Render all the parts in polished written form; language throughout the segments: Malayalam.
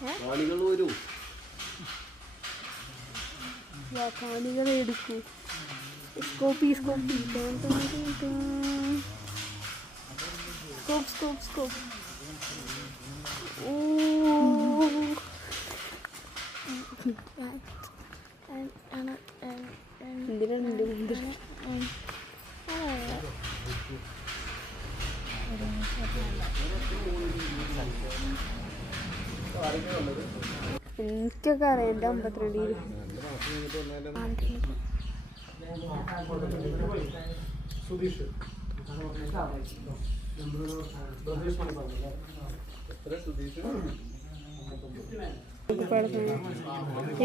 കാണികൾ വരൂ, കാണികൾ എടുക്കൂ. സ്കോപ്പി സ്കോപ്പി സ്കോപ്പ് സ്കോപ്പ് സ്കോപ്പ്. ഓ എന്തിനാണ് എൻ്റെ മുമ്പിൽ? എനിക്കൊക്കെ അറിയാം. എൻ്റെ 52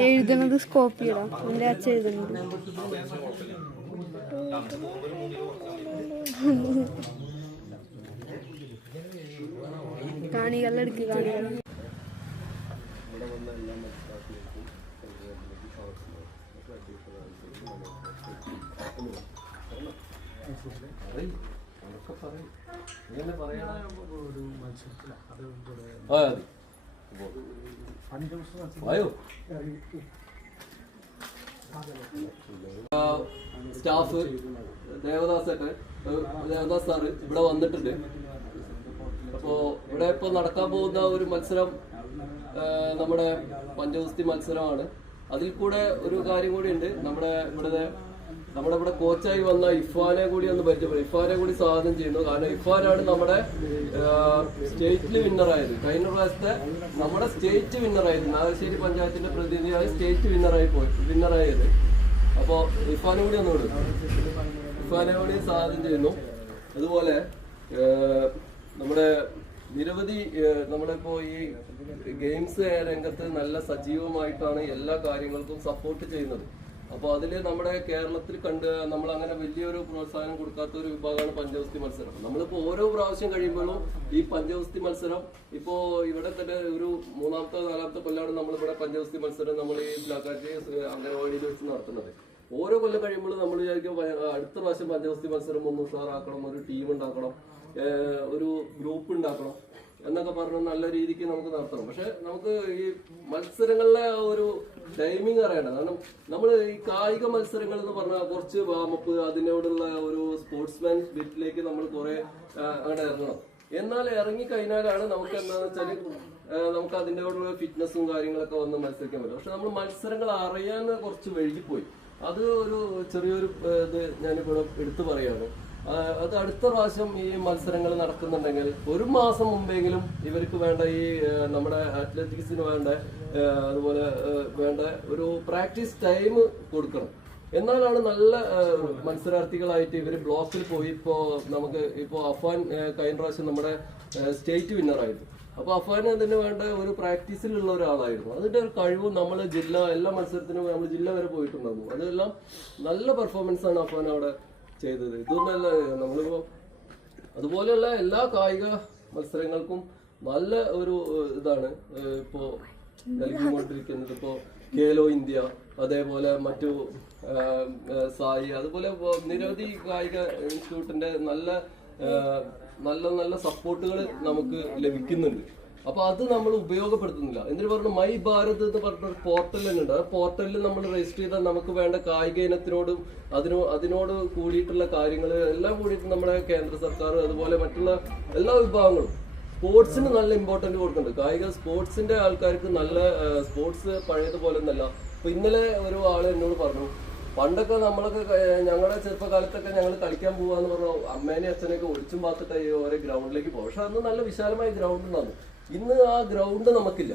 എഴുതണത് സ്കോപ്പിയിടാം. എൻ്റെ അച്ഛൻ എഴുതുന്നത് കാണികളെടുക്ക്. കാണികൾ സ്റ്റാഫ് ദേവദാസ് സാറ് ഇവിടെ വന്നിട്ടുണ്ട്. അപ്പോൾ ഇവിടെ ഇപ്പോൾ നടക്കാൻ പോകുന്ന ഒരു മത്സരം നമ്മുടെ പഞ്ചഗുസ്തി മത്സരമാണ്. അതിൽ കൂടെ ഒരു കാര്യം കൂടി ഉണ്ട്. നമ്മുടെ ഇവിടെ കോച്ചായി വന്ന ഇഫാനെ കൂടി ഒന്ന് പരിചയപ്പെടും. ഇഫാനെ കൂടി സ്വാഗതം ചെയ്യുന്നു. കാരണം ഇഫാനാണ് നമ്മുടെ സ്റ്റേറ്റിൽ വിന്നറായത്. കഴിഞ്ഞ പ്രാവശ്യത്തെ നമ്മുടെ സ്റ്റേറ്റ് വിന്നറായത്, നാഗശ്ശേരി പഞ്ചായത്തിന്റെ പ്രതിനിധിയായി സ്റ്റേറ്റ് വിന്നറായത്. അപ്പോൾ ഇഫാനെ കൂടി ഒന്ന് വിടും. ഇഫാനെ കൂടി സ്വാഗതം ചെയ്യുന്നു. അതുപോലെ നമ്മുടെ നിരവധി നമ്മളിപ്പോൾ ഈ ഗെയിംസ് രംഗത്ത് നല്ല സജീവമായിട്ടാണ് എല്ലാ കാര്യങ്ങൾക്കും സപ്പോർട്ട് ചെയ്യുന്നത്. അപ്പോൾ അതിൽ നമ്മുടെ കേരളത്തിൽ നമ്മൾ അങ്ങനെ വലിയൊരു പ്രോത്സാഹനം കൊടുക്കാത്ത ഒരു വിഭാഗമാണ് പഞ്ചഗുസ്തി മത്സരം. നമ്മളിപ്പോൾ ഓരോ പ്രാവശ്യം കഴിയുമ്പോഴും ഈ പഞ്ചഗുസ്തി മത്സരം ഇപ്പോൾ ഇവിടെ തന്നെ ഒരു 3ാമത്തെ 4ാമത്തെ കൊല്ലമാണ് നമ്മളിവിടെ പഞ്ചഗുസ്തി മത്സരം നമ്മൾ ഈ ബ്ലാക്കാറ്റ് അംഗനവാടിയിൽ വെച്ച് നടത്തുന്നത്. ഓരോ കൊല്ലം കഴിയുമ്പോൾ നമ്മൾ വിചാരിക്കും അടുത്ത പ്രാവശ്യം പഞ്ചഗുസ്തി മത്സരം ഒന്ന് ഉഷാറാക്കണം, ഒരു ടീം ഉണ്ടാക്കണം, ഒരു ഗ്രൂപ്പ് ഉണ്ടാക്കണം എന്നൊക്കെ പറഞ്ഞ് നല്ല രീതിക്ക് നമുക്ക് നടത്തണം. പക്ഷെ നമുക്ക് ഈ മത്സരങ്ങളിലെ ഒരു ടൈമിങ് അറിയണം. കാരണം നമ്മൾ ഈ കായിക മത്സരങ്ങൾ എന്ന് പറഞ്ഞാൽ കുറച്ച് വാമപ്പ്, അതിനോടുള്ള ഒരു സ്പോർട്സ്മാൻ സ്പിരിറ്റിലേക്ക് നമ്മൾ കുറെ അങ്ങനെ ഇറങ്ങണം. എന്നാൽ ഇറങ്ങിക്കഴിഞ്ഞാലാണ് നമുക്ക് എന്താണെന്ന് വെച്ചാൽ നമുക്ക് അതിൻ്റെയോടുള്ള ഫിറ്റ്നസ്സും കാര്യങ്ങളൊക്കെ വന്ന് മത്സരിക്കാൻ പറ്റും. പക്ഷെ നമ്മൾ മത്സരങ്ങൾ അറിയാൻ കുറച്ച് വൈകിപ്പോയി. അത് ഒരു ചെറിയൊരു ഇത് ഞാനിപ്പോൾ എടുത്തു പറയുകയാണ്. അത് അടുത്ത പ്രാവശ്യം ഈ മത്സരങ്ങൾ നടക്കുന്നുണ്ടെങ്കിൽ 1 മാസം മുമ്പെങ്കിലും ഇവർക്ക് വേണ്ട ഈ നമ്മുടെ അത്ലറ്റിക്സിന് വേണ്ട അതുപോലെ വേണ്ട ഒരു പ്രാക്ടീസ് ടൈം കൊടുക്കണം. എന്നാലാണ് നല്ല മത്സരാർത്ഥികളായിട്ട് ഇവർ ബ്ലോക്കിൽ പോയി. ഇപ്പോൾ അഫാൻ കഴിഞ്ഞ പ്രാവശ്യം നമ്മുടെ സ്റ്റേറ്റ് വിന്നറായിരുന്നു. അപ്പോൾ അഫാൻ അതിന് വേണ്ട ഒരു പ്രാക്ടീസിലുള്ള ഒരാളായിരുന്നു. അതിന്റെ ഒരു കഴിവും നമ്മൾ എല്ലാ മത്സരത്തിനും നമ്മൾ ജില്ല വരെ പോയിട്ടുണ്ടായിരുന്നു. അതെല്ലാം നല്ല പെർഫോമൻസ് ആണ് അഫാൻ അവിടെ ചെയ്തത്. ഇതൊന്നല്ല നമ്മളിപ്പോ അതുപോലെയുള്ള എല്ലാ കായിക മത്സരങ്ങൾക്കും നല്ല ഒരു ഇതാണ് ഇപ്പോ നൽകിക്കൊണ്ടിരിക്കുന്നത്. ഇപ്പോ ഖേലോ ഇന്ത്യ, അതേപോലെ മറ്റു സായി, അതുപോലെ നിരവധി കായിക ഇൻസ്റ്റിറ്റ്യൂട്ടിന്റെ നല്ല നല്ല സപ്പോർട്ടുകൾ നമുക്ക് ലഭിക്കുന്നുണ്ട്. അപ്പൊ അത് നമ്മൾ ഉപയോഗപ്പെടുത്തുന്നില്ല. എന്തിനു പറഞ്ഞു മൈ ഭാരത് എന്ന് പറഞ്ഞൊരു പോർട്ടൽ തന്നെ ഉണ്ട്. ആ പോർട്ടലിൽ നമ്മൾ രജിസ്റ്റർ ചെയ്താൽ നമുക്ക് വേണ്ട കായിക ഇനത്തിനോടും അതിനോട് കൂടിയിട്ടുള്ള കാര്യങ്ങൾ എല്ലാം കൂടിയിട്ട് നമ്മുടെ കേന്ദ്ര സർക്കാർ അതുപോലെ മറ്റുള്ള എല്ലാ വിഭാഗങ്ങളും സ്പോർട്സിന് നല്ല ഇമ്പോർട്ടന്റ് കൊടുക്കുന്നുണ്ട്. കായിക സ്പോർട്സിന്റെ ആൾക്കാർക്ക് നല്ല സ്പോർട്സ് പഴയതുപോലെ ഒന്നല്ല. അപ്പൊ ഇന്നലെ ഒരു ആള് എന്നോട് പറഞ്ഞു, പണ്ടൊക്കെ ഞങ്ങളുടെ ചെറുപ്പകാലത്തൊക്കെ ഞങ്ങൾ കളിക്കാൻ പോവാന്ന് പറഞ്ഞു അമ്മേനെ അച്ഛനെയൊക്കെ ഒളിച്ചും പാത്തിട്ട് ഓരോ ഗ്രൗണ്ടിലേക്ക് പോകും. പക്ഷെ അന്ന് നല്ല വിശാലമായ ഗ്രൗണ്ട് ഉണ്ടാകും. ഇന്ന് ആ ഗ്രൗണ്ട് നമുക്കില്ല.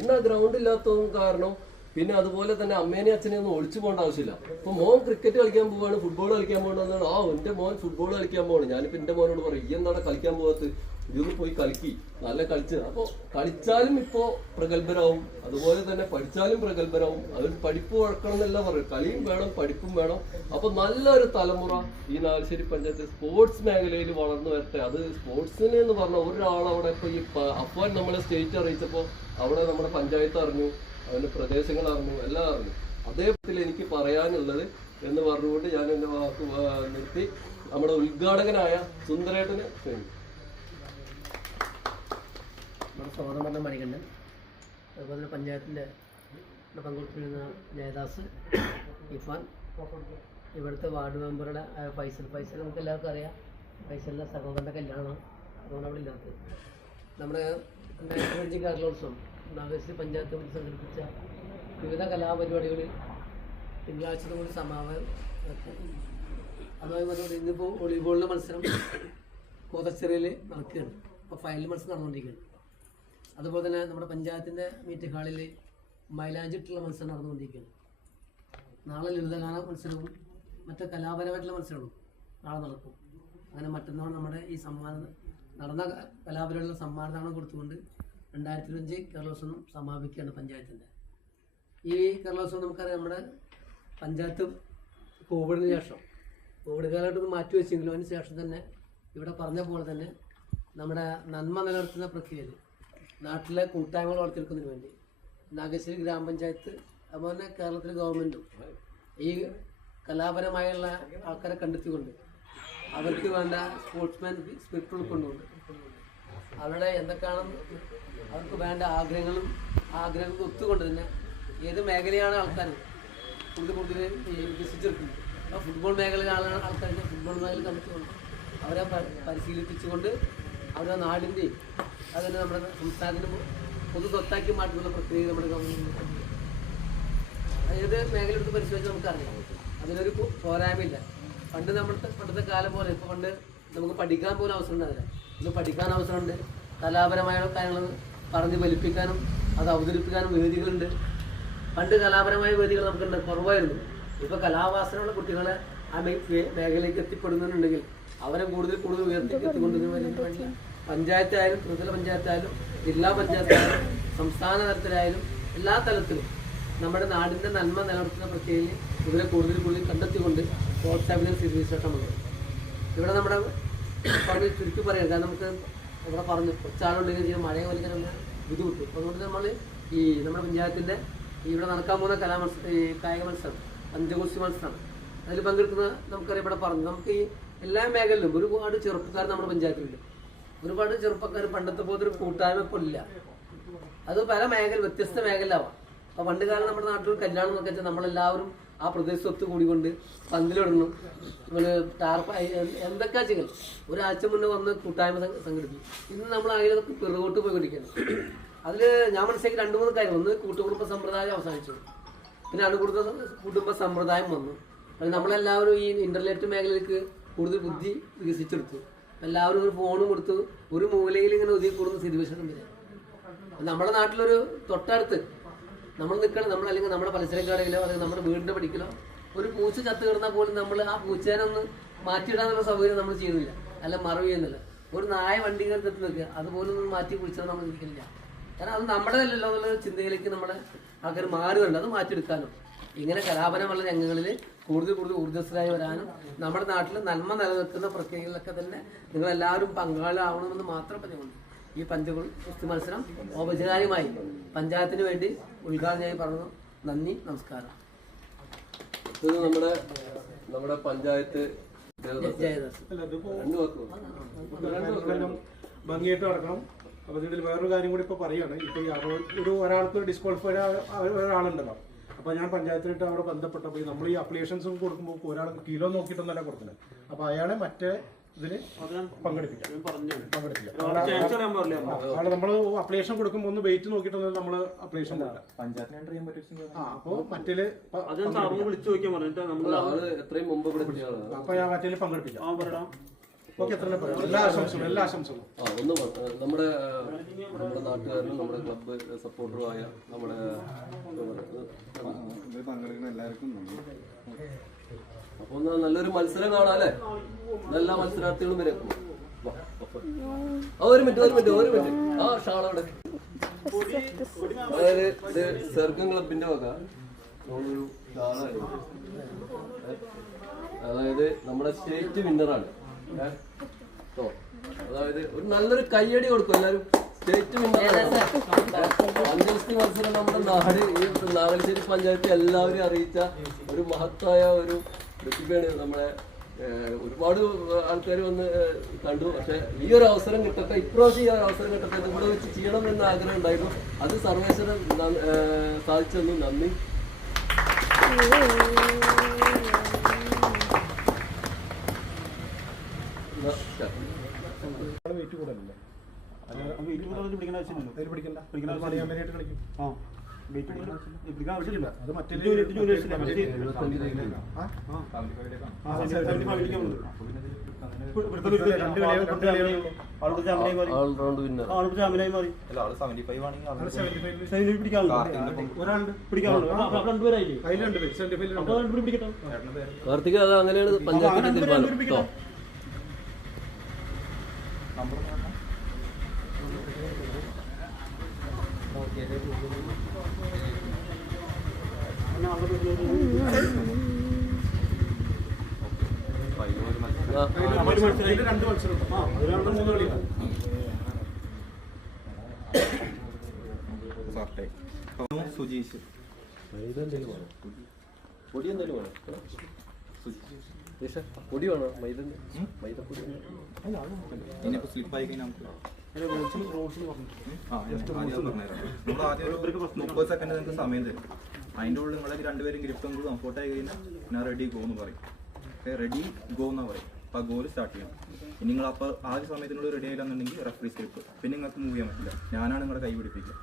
ഇന്ന് ആ ഗ്രൗണ്ട് ഇല്ലാത്തതും കാരണം പിന്നെ അതുപോലെ തന്നെ അമ്മേനെ അച്ഛനെ ഒന്നും ഒളിച്ചു പോകേണ്ട ആവശ്യമില്ല. ഇപ്പൊ മോൻ ക്രിക്കറ്റ് കളിക്കാൻ പോവാണ്, ഫുട്ബോൾ കളിക്കാൻ പോകണമെന്നാണ്. എന്റെ മോൻ ഫുട്ബോൾ കളിക്കാൻ പോവാണ്. ഞാനിപ്പോ എന്റെ മോനോട് പറയും, ഈ എന്താണ് കളിക്കാൻ പോകാത്ത, ഇതൊന്ന് പോയി കളിക്കി, നല്ല കളിച്ച്. അപ്പോൾ കളിച്ചാലും ഇപ്പോൾ പ്രഗത്ഭരാവും, അതുപോലെ തന്നെ പഠിച്ചാലും പ്രഗത്ഭരാവും. അത് പഠിപ്പ് വഴക്കണം എന്നല്ല പറയും, കളിയും വേണം പഠിപ്പും വേണം. അപ്പോൾ നല്ലൊരു തലമുറ ഈ നാഗശ്ശേരി പഞ്ചായത്ത് സ്പോർട്സ് മേഖലയിൽ വളർന്നു വരട്ടെ. അത് സ്പോർട്സിന് എന്ന് പറഞ്ഞ ഒരാളവിടെ ഇപ്പോൾ ഈ അഫ്വാൻ നമ്മളെ സ്റ്റേറ്റ് അറിയിച്ചപ്പോൾ അവിടെ നമ്മുടെ പഞ്ചായത്ത് അറിഞ്ഞു, അതിന്റെ പ്രദേശങ്ങൾ അറിഞ്ഞു, എല്ലാം അറിഞ്ഞു. അതേപോലെ എനിക്ക് പറയാനുള്ളത് എന്ന് പറഞ്ഞുകൊണ്ട് ഞാൻ എൻ്റെ വാക്ക് നിർത്തി നമ്മുടെ ഉദ്ഘാടകനായ സുന്ദരേട്ടന് നമ്മുടെ സോദരൻ മണികണ്ഠൻ അതുപോലെ തന്നെ പഞ്ചായത്തിൻ്റെ പങ്കെടുത്തിരുന്ന ജയദാസ്, ഇഫാൻ, ഇവിടുത്തെ വാർഡ് മെമ്പറുടെ ഫൈസൽ നമുക്ക് എല്ലാവർക്കും അറിയാം. ഫൈസലിൻ്റെ സഹോദരൻ്റെ കല്യാണമാണ്, അതുകൊണ്ട് അവിടെ ഇല്ലാത്തത്. നമ്മുടെ 2025 കേരളോത്സവം നാഗശ്രീ പഞ്ചായത്ത് കമ്മിറ്റി സംഘടിപ്പിച്ച വിവിധ കലാപരിപാടികളിൽ തിങ്കളാഴ്ച കൂടി സമാപനം നടക്കും. അതുമായി ബന്ധപ്പെട്ട് ഇന്നിപ്പോൾ വോളിബോളിൻ്റെ മത്സരം കോതച്ചെറിയിൽ നടക്കുകയാണ്. ഇപ്പോൾ ഫൈനൽ മത്സരം നടന്നുകൊണ്ടിരിക്കുകയാണ്. അതുപോലെ തന്നെ നമ്മുടെ പഞ്ചായത്തിൻ്റെ മീറ്റിംഗ് ഹാളിൽ മൈലാഞ്ചിട്ടുള്ള മത്സരം നടന്നുകൊണ്ടിരിക്കുകയാണ്. നാളെ ലളിതഗാന മത്സരവും മറ്റ് കലാപരമായിട്ടുള്ള മത്സരവും നാളെ നടക്കും. അങ്ങനെ മറ്റന്നാൾ നമ്മുടെ ഈ സമ്മാനം നടന്ന കലാപരമായിട്ടുള്ള സമ്മാനദാനം കൊടുത്തുകൊണ്ട് 2025 കേരളോത്സവം സമാപിക്കുകയാണ് പഞ്ചായത്തിൻ്റെ. ഈ കേരളോത്സവം നമുക്കറിയാം, നമ്മുടെ പഞ്ചായത്ത് കോവിഡിന് ശേഷം കോവിഡ് കാലഘട്ടത്തിൽ മാറ്റി വെച്ചെങ്കിലും അതിന് ശേഷം തന്നെ ഇവിടെ പറഞ്ഞ പോലെ തന്നെ നമ്മുടെ നന്മ നിലനിർത്തുന്ന പ്രക്രിയയിൽ നാട്ടിലെ കൂട്ടായ്മകൾ വളർത്തിയെടുക്കുന്നതിന് വേണ്ടി നാഗശ്ശേരി ഗ്രാമപഞ്ചായത്ത് അതുപോലെ തന്നെ കേരളത്തിലെ ഗവൺമെൻറ്റും ഈ കലാപരമായുള്ള ആൾക്കാരെ കണ്ടെത്തിക്കൊണ്ട് അവർക്ക് വേണ്ട സ്പോർട്സ്മാൻ സ്പിരിറ്റ് ഉൾക്കൊണ്ടുകൊണ്ട് അവരുടെ എന്തൊക്കെയാണ് അവർക്ക് വേണ്ട ആഗ്രഹങ്ങൾ ഒത്തുകൊണ്ട് തന്നെ ഏത് മേഖലയാണ് ആൾക്കാർ കൂടുതൽ വികസിച്ചെടുക്കുന്നത്. അപ്പോൾ ഫുട്ബോൾ മേഖലയിലാണ് ആൾക്കാർ ഫുട്ബോൾ മേഖല കണ്ടെത്തിക്കൊണ്ട് അവരെ പരിശീലിപ്പിച്ചുകൊണ്ട് അവരുടെ നാടിൻ്റെയും അതുതന്നെ നമ്മുടെ സംസ്ഥാനത്തിന് പൊതു സ്വത്താക്കി മാറ്റുന്ന പ്രക്രിയ നമ്മുടെ ഗവൺമെൻറ് ഏത് മേഖല എടുത്ത് പരിശോധിച്ച് നമുക്കറിയാം. അതിനൊരു പോരായ്മയില്ല. പണ്ടത്തെ കാലം പോലെ ഇപ്പോൾ പണ്ട് നമുക്ക് പഠിക്കാൻ പോലും അവസരം ഉണ്ടാവില്ല. ഇന്ന് പഠിക്കാൻ അവസരമുണ്ട്. കലാപരമായ കാര്യങ്ങൾ പറഞ്ഞ് ഫലിപ്പിക്കാനും അത് അവതരിപ്പിക്കാനും വേദികളുണ്ട്. പണ്ട് കലാപരമായ വേദികൾ നമുക്കുണ്ട്, കുറവായിരുന്നു. ഇപ്പോൾ കലാവാസനയുള്ള കുട്ടികളെ ആ മേഖലയിലേക്ക് എത്തിപ്പെടുന്നുണ്ടെങ്കിൽ അവരെ കൂടുതൽ ഉയർത്തിക്കൊണ്ടുവരുന്നതിന് വേണ്ടി പഞ്ചായത്തായാലും ത്രിതല പഞ്ചായത്തായാലും ജില്ലാ പഞ്ചായത്തായാലും സംസ്ഥാന തലത്തിലായാലും എല്ലാ തലത്തിലും നമ്മുടെ നാടിൻ്റെ നന്മ നിലനിർത്തുന്ന പ്രക്രിയയിൽ ഇവരെ കൂടുതൽ കണ്ടെത്തിക്കൊണ്ട് പ്രോത്സാഹിപ്പിക്കുന്ന സ്ഥിതിവിശേഷമുണ്ട്. ഇവിടെ നമ്മുടെ പറഞ്ഞ് ചുരുക്കി പറയാം. കാരണം നമുക്ക് ഇവിടെ പറഞ്ഞു കൊച്ചാളുണ്ടെങ്കിൽ ചെയ്യുന്ന മഴയെ വലിയ ബുദ്ധിമുട്ട്. അതുകൊണ്ട് നമ്മൾ ഈ നമ്മുടെ പഞ്ചായത്തിൻ്റെ ഇവിടെ നടക്കാൻ പോകുന്ന കായിക മത്സരം പഞ്ചഗോഷ്ഠി മത്സരം അതിൽ പങ്കെടുക്കുന്ന നമുക്കറിയാം. ഇവിടെ പറഞ്ഞു നമുക്ക് ഈ എല്ലാ മേഖലയിലും ഒരുപാട് ചെറുപ്പക്കാർ നമ്മുടെ പഞ്ചായത്തിലുണ്ട്. ഒരുപാട് ചെറുപ്പക്കാർ പണ്ടത്തെ പോലത്തെ ഒരു കൂട്ടായ്മ ഇപ്പോൾ ഇല്ല. അത് പല വ്യത്യസ്ത മേഖലയാവാം. അപ്പോൾ പണ്ട് കാലം നമ്മുടെ നാട്ടിൽ കല്യാണം എന്നൊക്കെ വെച്ചാൽ നമ്മളെല്ലാവരും ആ പ്രദേശത്ത് കൂടിക്കൊണ്ട് പന്തിലിടണം, എന്തൊക്കെ ചെയ്യണം. ഒരാഴ്ച മുന്നേ വന്ന് കൂട്ടായ്മ സംഘടിപ്പിക്കും. ഇന്ന് നമ്മൾ അതിലൊക്കെ പിറകോട്ട് പോയിക്കൊണ്ടിരിക്കുകയാണ്. അതിൽ ഞാൻ മനസ്സിലാക്കി 2-3 കാര്യം. ഒന്ന്, കൂട്ടുകുടുംബ സമ്പ്രദായം അവസാനിച്ചു. പിന്നെ കുടുംബ സമ്പ്രദായം വന്നു. അത് നമ്മളെല്ലാവരും ഈ ഇന്റർനെറ്റ് മേഖലയിലേക്ക് കൂടുതൽ ബുദ്ധി വികസിച്ചെടുത്തു. എല്ലാവരും ഒരു ഫോണും കൊടുത്ത് ഒരു മൂലയിൽ ഇങ്ങനെ ഒതുക്കിക്കൂടുന്ന സ്ഥിതിവിശേഷം വരെ. നമ്മുടെ നാട്ടിലൊരു തൊട്ടടുത്ത് നമ്മൾ നിൽക്കണം, അല്ലെങ്കിൽ നമ്മുടെ പലചരക്കടയിലോ അല്ലെങ്കിൽ നമ്മുടെ വീടിൻ്റെ പഠിക്കലോ ഒരു പൂച്ച ചത്ത് കിടന്നാൽ പോലും നമ്മൾ ആ പൂച്ചേനൊന്ന് മാറ്റിയിടാനുള്ള സൗകര്യം നമ്മൾ ചെയ്യുന്നില്ല, അല്ല മറവ് ചെയ്യുന്നില്ല. ഒരു നായ വണ്ടി കയറി തെറ്റി നിൽക്കുക, അതുപോലും ഒന്ന് മാറ്റി കുളിച്ചാൽ നമ്മൾ ഇരിക്കില്ല. കാരണം അത് നമ്മുടെ അല്ലല്ലോ എന്നുള്ള ചിന്തയിലേക്ക് നമ്മുടെ ആൾക്കാർ മാറുന്നുണ്ട്. അത് മാറ്റിയെടുക്കാനും ഇങ്ങനെ കലാപരമുള്ള രംഗങ്ങളിൽ കൂടുതൽ ഊർജ്ജസ്വരായി വരാനും നമ്മുടെ നാട്ടിൽ നന്മ നിലനിൽക്കുന്ന പ്രക്രിയകളിലൊക്കെ തന്നെ നിങ്ങളെല്ലാവരും പങ്കാളിയാവണമെന്ന് മാത്രം പറഞ്ഞുകൊണ്ട് ഈ പഞ്ചഗോഷ്ഠി മത്സരം ഔപചാരികമായി പഞ്ചായത്തിന് വേണ്ടി ഉദ്ഘാടനമായി പറഞ്ഞു. നന്ദി, നമസ്കാരം. ഇത് നമ്മുടെ പഞ്ചായത്ത് ഭംഗിയായിട്ട് നടക്കണം. അപ്പോൾ ഇതിൽ വേറൊരു കാര്യം കൂടി ഇപ്പോൾ പറയുകയാണ്. ഇപ്പോൾ ഒരാൾക്ക് ഡിസ്ക്വാളിഫൈഡ് ഒരാളുണ്ടല്ലോ. അപ്പോൾ ഞാൻ പഞ്ചായത്തിനായിട്ട് അവിടെ ബന്ധപ്പെട്ടപ്പോൾ നമ്മൾ ഈ അപ്ലിക്കേഷൻസ് കൊടുക്കുമ്പോൾ ഒരാൾ കിലോ നോക്കിയിട്ടൊന്നല്ല കൊടുക്കുന്നത്. അപ്പോൾ അയാളെ മറ്റേ ഇതിന് പങ്കെടുപ്പിക്കാം. നമ്മൾ അപ്ലിക്കേഷൻ കൊടുക്കുമ്പോൾ ഒന്ന് വെയിറ്റ് നോക്കിയിട്ടൊന്നും നമ്മൾ അപ്ലിക്കേഷൻ കൊടുക്കാം. അപ്പോൾ മറ്റേ എത്രയും മുമ്പ് അപ്പോൾ ഞാൻ മറ്റേ പങ്കെടുപ്പിക്കാം. ഓക്കെ, എത്ര എല്ലാ ആശംസകളും. നമ്മുടെ നാട്ടുകാരനും നമ്മുടെ ക്ലബ്ബ് സപ്പോർട്ടറുമായ നമ്മുടെ അപ്പൊ നല്ലൊരു മത്സരം കാണാം അല്ലേ? എല്ലാ മത്സരാർത്ഥികളും വരും. ഒരു മിനിറ്റ് ആ ഷാളോടെ. അതായത് ഇത് സർഗം ക്ലബിന്റെ വക ഒരു ഷാളായിരുന്നു. അതായത് നമ്മുടെ സ്റ്റേറ്റ് വിന്നറാണ്. അതായത് ഒരു നല്ലൊരു കയ്യടി കൊടുക്കും എല്ലാവരും. സ്റ്റേറ്റ് വിന്നറാണ്. പഞ്ചഗോഷ്ഠി മത്സരം നമ്മുടെ നാട് ഈ നാഗശ്ശേരി പഞ്ചായത്ത് എല്ലാവരും അറിയിച്ച ഒരു മഹത്തായ ഒരു പ്രതിഭയാണ് നമ്മുടെ ഒരുപാട് ആൾക്കാർ വന്ന് കണ്ടു. പക്ഷെ ഈ ഒരു അവസരം കിട്ടട്ടെ, ഇപ്രാവശ്യം ഈ ഒരു അവസരം കിട്ടട്ടെ, ഇത് ഇവിടെ വെച്ച് ചെയ്യണം എന്ന ആഗ്രഹം ഉണ്ടായിരുന്നു. അത് സർവേശ്വരൻ സാധിച്ചെന്നു. നന്ദി. വെയിറ്റ് കൂടുതലല്ലേ? അതിൽ പിടിക്കണ്ട, മണിയാമ്പനായിട്ട് കളിക്കും. ആവശ്യമില്ല, അത് മറ്റേ ഓൾറൗണ്ട് വിന്നർ. കാർത്തിക, അത് അങ്ങനെയാണ് പഞ്ചായത്തിന്റെ തീരുമാനം കേട്ടോ. രണ്ട് മത്സരം, 3 കളിയാണ്. സുജീഷ് പൊടി എന്തെങ്കിലും വേണം? പൊടി വേണോ? മൈദപ്പൊടി ഇനിയിപ്പോ സ്ലിപ്പായി കഴിഞ്ഞാൽ നമുക്ക് നമ്മൾ ആദ്യം ഒരു 30 സെക്കൻഡ് നിങ്ങൾക്ക് സമയം തരും. അതിൻ്റെ ഉള്ളിൽ നിങ്ങളെ രണ്ടുപേരും ഗ്രിപ്പ് നമുക്ക് കംഫോർട്ടായി കഴിഞ്ഞാൽ ഞാൻ റെഡി ഗോ എന്ന് പറയും. ഓക്കെ, റെഡി ഗോ എന്നാ പറയും. അപ്പോൾ ആ ഗോൾ സ്റ്റാർട്ട് ചെയ്യണം. ഇനി നിങ്ങൾ അപ്പോൾ ആദ്യ സമയത്തിനുള്ളിൽ റെഡി ആയില്ലെന്നുണ്ടെങ്കിൽ റെഫറി സ്ലിപ്പ്. പിന്നെ നിങ്ങൾക്ക് മൂവ് ചെയ്യാൻ പറ്റില്ല, ഞാനാണ് നിങ്ങളുടെ കൈ പിടിപ്പിക്കുക.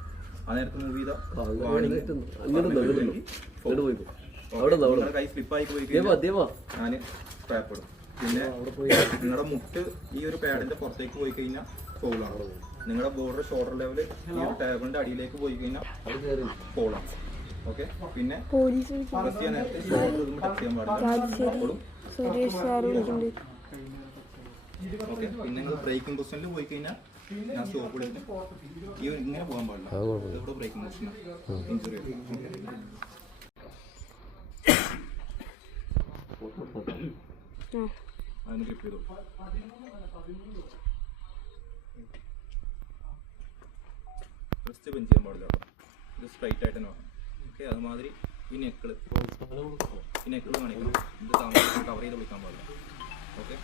ആ നേരത്തെ മൂവ് ചെയ്താൽ നിങ്ങളുടെ കൈ സ്ലിപ്പായി പോയി കഴിഞ്ഞാൽ ഞാൻ ട്രാപ്പ് ഇടും. പിന്നെ നിങ്ങളുടെ മുട്ട് ഈ ഒരു പാഡിന്റെ പുറത്തേക്ക് പോയി കഴിഞ്ഞാൽ ഫൗളാണ്. നിങ്ങളുടെ ബോർഡർ ഷോൾഡർ ലെവൽ ഈ ഒരു ടേബിളിന്റെ അടിയിലേക്ക് പോയി കഴിഞ്ഞാൽ ഫൗളാണ്. ഓക്കെ, പിന്നെ പ്രസ് ചെയ്യാൻ നേരത്തെ ഷോൾഡർ ഇതുമ്പോൾ ടച്ച് ചെയ്യാൻ പാടില്ല. ഓക്കെ, പിന്നെ നിങ്ങൾ ബ്രേക്കിംഗ് പൊസിഷനിൽ പോയി കഴിഞ്ഞാൽ ഞാൻ സ്റ്റോപ്പ് വിളിക്കും. ഈ ഇങ്ങനെ പോകാൻ പാടില്ല, ഇവിടെ ബ്രേക്കിംഗ് പൊസിഷൻ ഇഞ്ചുറി വരും. അതൊന്ന് ക്ലിപ്പ് ചെയ്തു. ജസ്റ്റ് ബെഞ്ച് ചെയ്യാൻ പാടില്ല കേട്ടോ, ഇത് സ്ട്രൈറ്റ് ആയിട്ട് തന്നെ വേണം. ഓക്കെ, അതുമാതിരി ഈ നെക്കിള് കാണിക്കണം. ഇത് താമസം കവർ ചെയ്ത് വിളിക്കാൻ പാടില്ല. ഓക്കെ,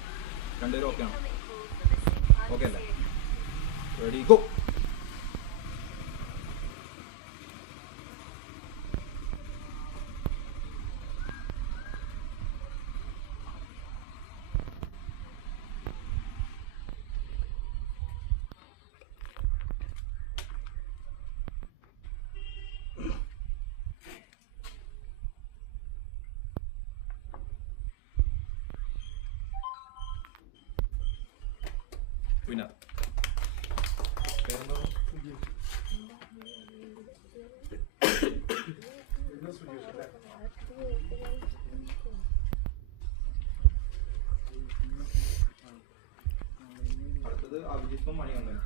രണ്ടുപേരും ഓക്കെ ആണോ? ഓക്കെ അല്ലേ? Ready go. winner. അടുത്തത് അഭിജിത്തും മണികണ്ഠനും.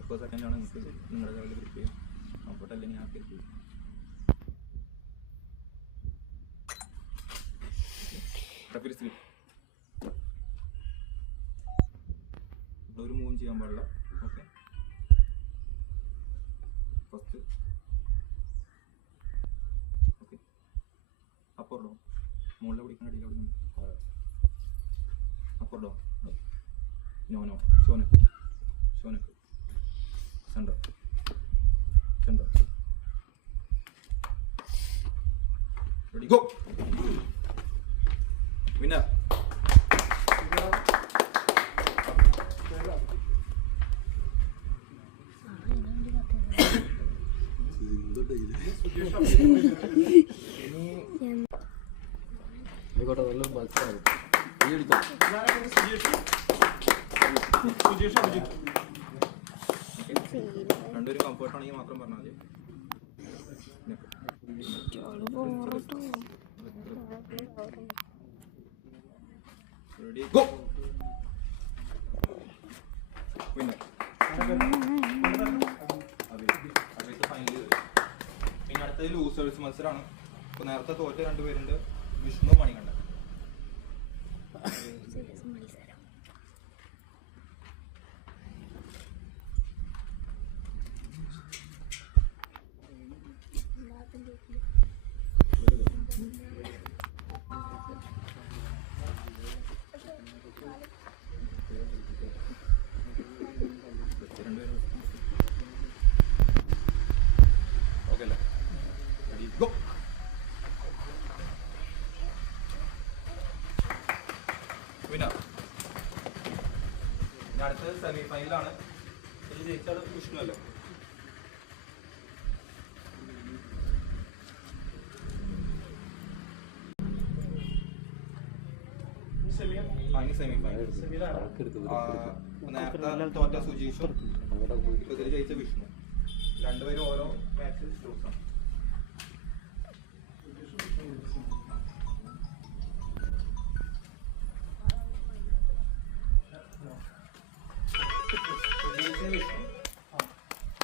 ഇപ്പോൾ സെക്കൻഡാണ് നിങ്ങൾക്ക് നിങ്ങളുടെ ലെവലിൽ ഗ്രിപ്പ് ചെയ്യാം. കംഫർട്ട് അല്ലെങ്കിൽ ആ ഗ്രിപ്പ് ചെയ്യും. Referee slip. ഒരു മൂവും ചെയ്യാൻ പാടില്ല. Okay, first okay, upper down, മുകളിൽ പിടിക്കുന്ന അടിയിൽ പിടിക്കുന്നു. അപ്പർ ഡൗൺ, നോ ഷോനക്ക് സെൻറ്റർ റെഡി ഗോ. വിന്നർ. ആയിക്കോട്ടെ, നല്ലൊരു മത്സരമാണ്. രണ്ടുപേരും കംഫർട്ട് ആണെങ്കിൽ മാത്രം പറഞ്ഞാൽ മതി. Ready go. വിന്നർ. പിന്നെ അടുത്തത് ലൂസേഴ്സ് മത്സരമാണ്. അപ്പൊ നേരത്തെ തോറ്റ രണ്ടുപേരുണ്ട്, വിഷ്ണു മണികണ്ഠൻ. ഓക്കെ അല്ലേ? Ready, go. Winner. ഇനി അടുത്തത് സെമി ഫൈനലാണ്. ഇത് ജയിച്ചാൽ വിഷ്ണു അല്ലേ? ഇനി സെമി ഫൈനൽ. നേരത്തെ തോറ്റ സുജീഷും ഇപ്പൊ ഇതിൽ ജയിച്ച വിഷ്ണു, രണ്ടുപേരും ഓരോ മാച്ച് ലൂസാണ്.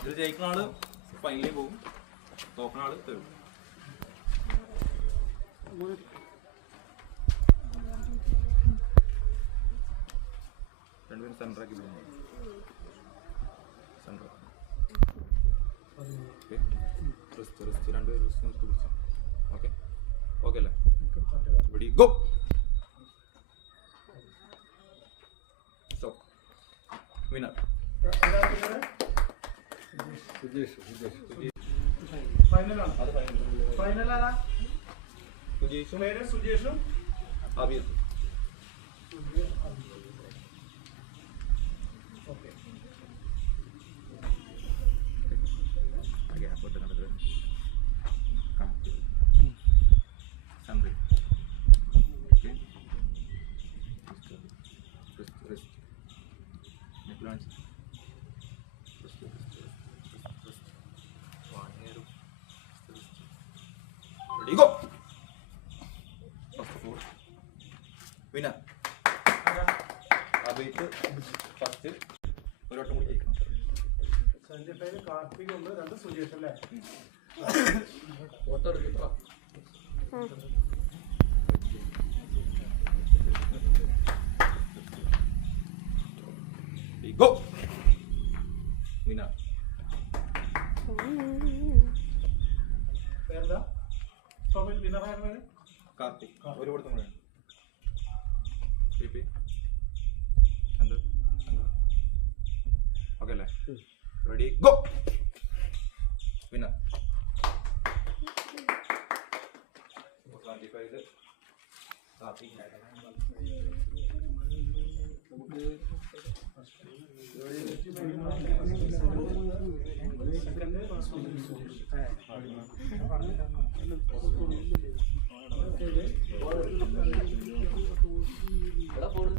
ഇതിൽ ജയിക്കുന്ന ആള് ഫൈനലിൽ പോകും, തോക്കുന്ന ആള് തരും. രണ്ടുപേരും സെൻറ്ററാക്കി പോകുന്നു. സെൻറ്റർ ഓക്കെ, റിസ്റ്റ് രണ്ടുപേരും റിസ്റ്റ് പിടിച്ചു. ഓക്കെ ഓക്കെ അല്ലേ? Ready go. സ്റ്റോപ്പ്. വിന്നർ ഫൈനലാണ്. അത് ഫൈനൽ. ഫൈനലാ സുജീഷും പേര് സുജേഷും അഭിയത്തും. ഓക്കെ. ഗ്യാപ്പ് ഇട്ട് കണ്ടത് സൺറി. Okay, wrist neck launch. Ready, go. First four. Winner. Abhith first. ഒരു വട്ടം കൂടി ജയിക്കണം. സെമി ഫൈനൽ കാർത്തിക് ഉണ്ട്, 2 സുജേഷ് അല്ലേ? ഫോട്ടോ എടുക്കട്ടോ. Ready, go. Winner. പേരെന്താ? സോമിൽ വിന്നറായ കാർത്തിക്. ഒരു കൊടുത്തും കൂടെ ഓക്കെ അല്ലേ? Ready go. വിന്നർ. 25 കാർത്തിക്. എടാ ഫോണ്